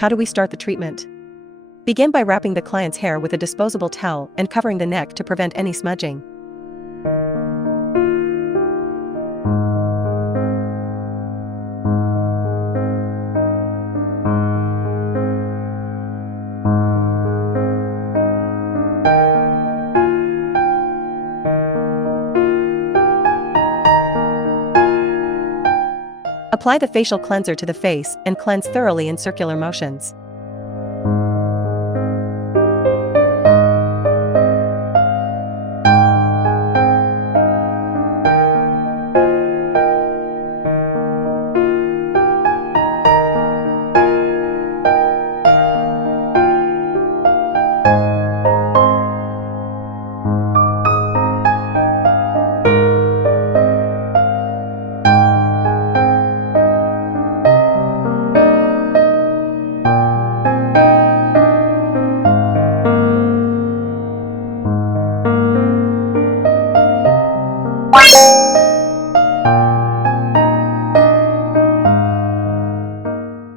How do we start the treatment? Begin by wrapping the client's hair with a disposable towel and covering the neck to prevent any smudging. Apply the facial cleanser to the face and cleanse thoroughly in circular motions.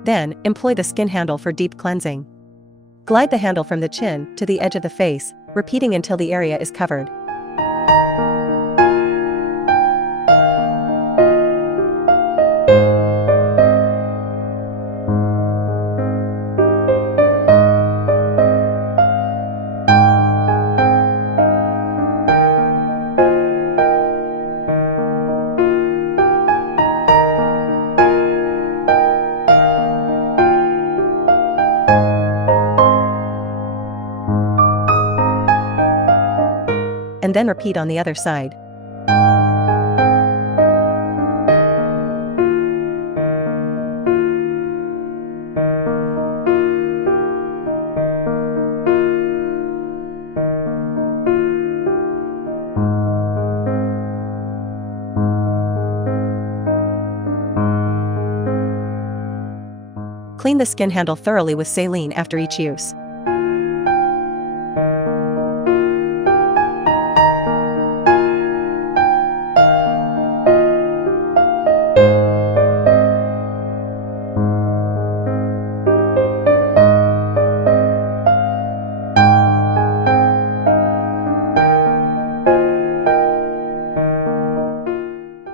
Then, employ the skin handle for deep cleansing. Glide the handle from the chin to the edge of the face, repeating until the area is covered. And then repeat on the other side. Clean the skin handle thoroughly with saline after each use.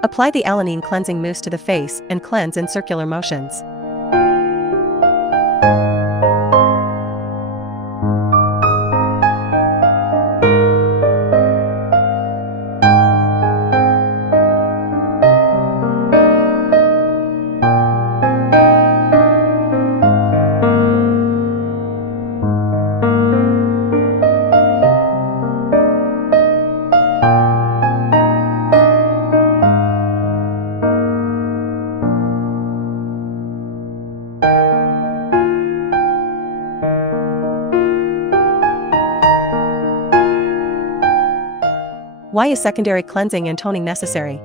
Apply the alanine cleansing mousse to the face and cleanse in circular motions. Why is secondary cleansing and toning necessary?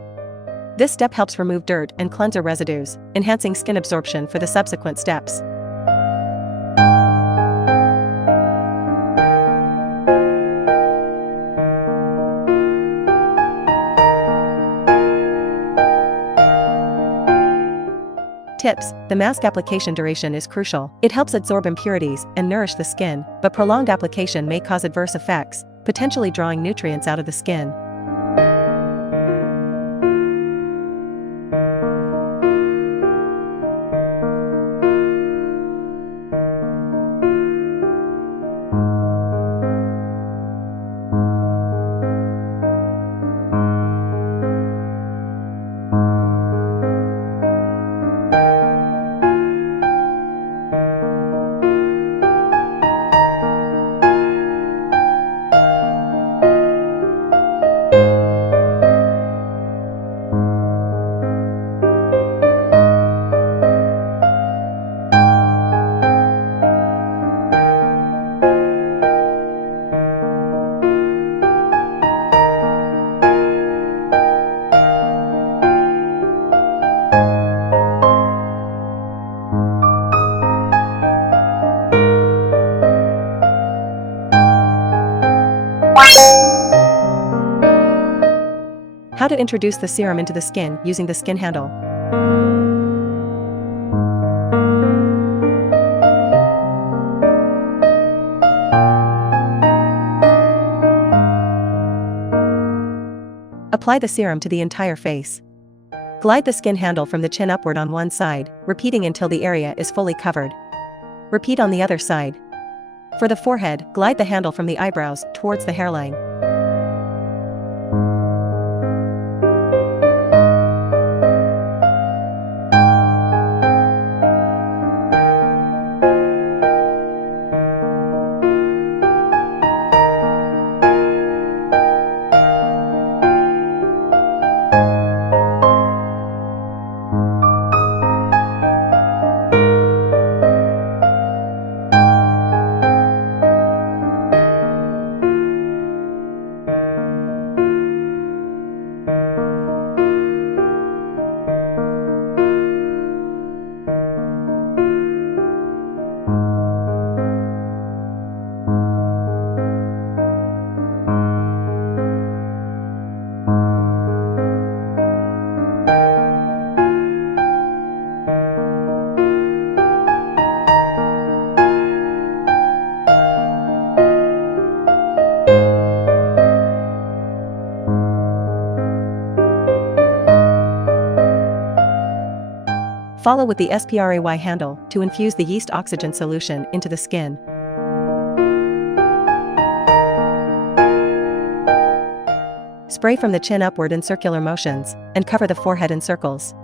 This step helps remove dirt and cleanser residues, enhancing skin absorption for the subsequent steps. Tips: the mask application duration is crucial. It helps absorb impurities and nourish the skin, but prolonged application may cause adverse effects, potentially drawing nutrients out of the skin. How to introduce the serum into the skin using the skin handle. Apply the serum to the entire face. Glide the skin handle from the chin upward on one side, repeating until the area is fully covered. Repeat on the other side. For the forehead, glide the handle from the eyebrows towards the hairline. Follow with the spray handle to infuse the yeast oxygen solution into the skin. Spray from the chin upward in circular motions, and cover the forehead in circles.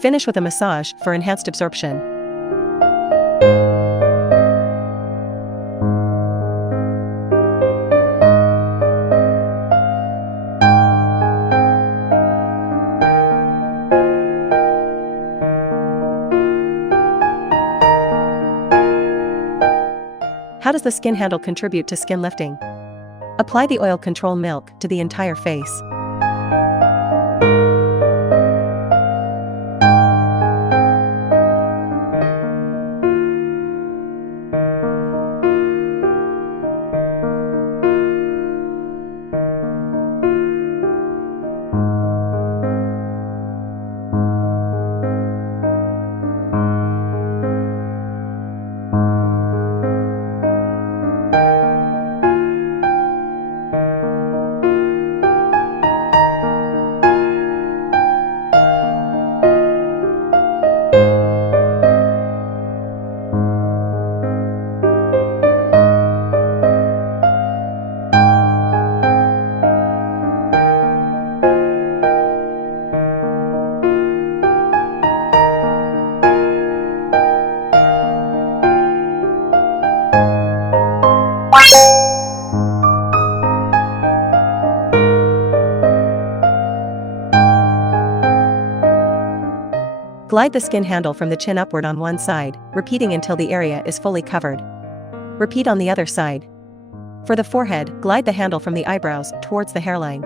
Finish with a massage for enhanced absorption. How does the skin handle contribute to skin lifting? Apply the oil control milk to the entire face. Glide the skin handle from the chin upward on one side, repeating until the area is fully covered. Repeat on the other side. For the forehead, glide the handle from the eyebrows towards the hairline.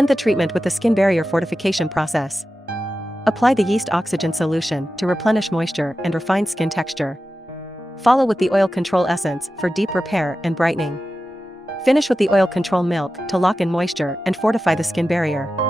End the treatment with the skin barrier fortification process. Apply the Yeast Oxygen Solution to replenish moisture and refine skin texture. Follow with the Oil Control Essence for deep repair and brightening. Finish with the Oil Control Milk to lock in moisture and fortify the skin barrier.